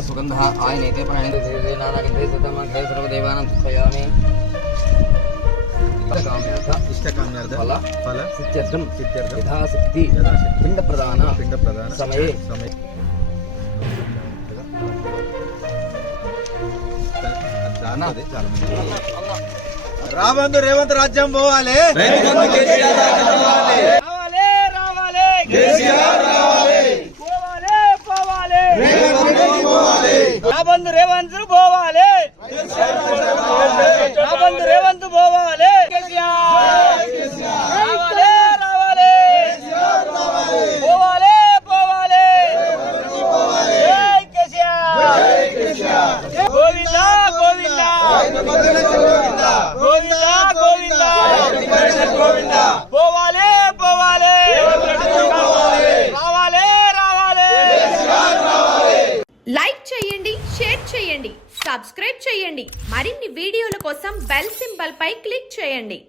सुगंधः आयनेते प्रणयते नानागन्धे सतमग्रे सर्वदेवानां तर्पयामि इष्टकाम्यार्थ फल सिद्ध्यर्थं यथाशक्ति पिण्डप्रदान समये రాబందు రేవంత్ రాజ్యం పోవాలి, రాబందు రేవంత్ పోవాలి, రాబందు రేవంత్ పోవాలి, రావాలి రావాలి పోవాలి పోవాలి, జై కేసీఆర్, గోవిందా గోవిందా గోవిందా గోవిందా, పోవాలి పోవాలి, రావాలి రావాలి. లైక్ చేయండి, షేర్ చేయండి, సబ్స్క్రైబ్ చేయండి. మరిన్ని వీడియోల కోసం బెల్ సింబల్ పై క్లిక్ చేయండి.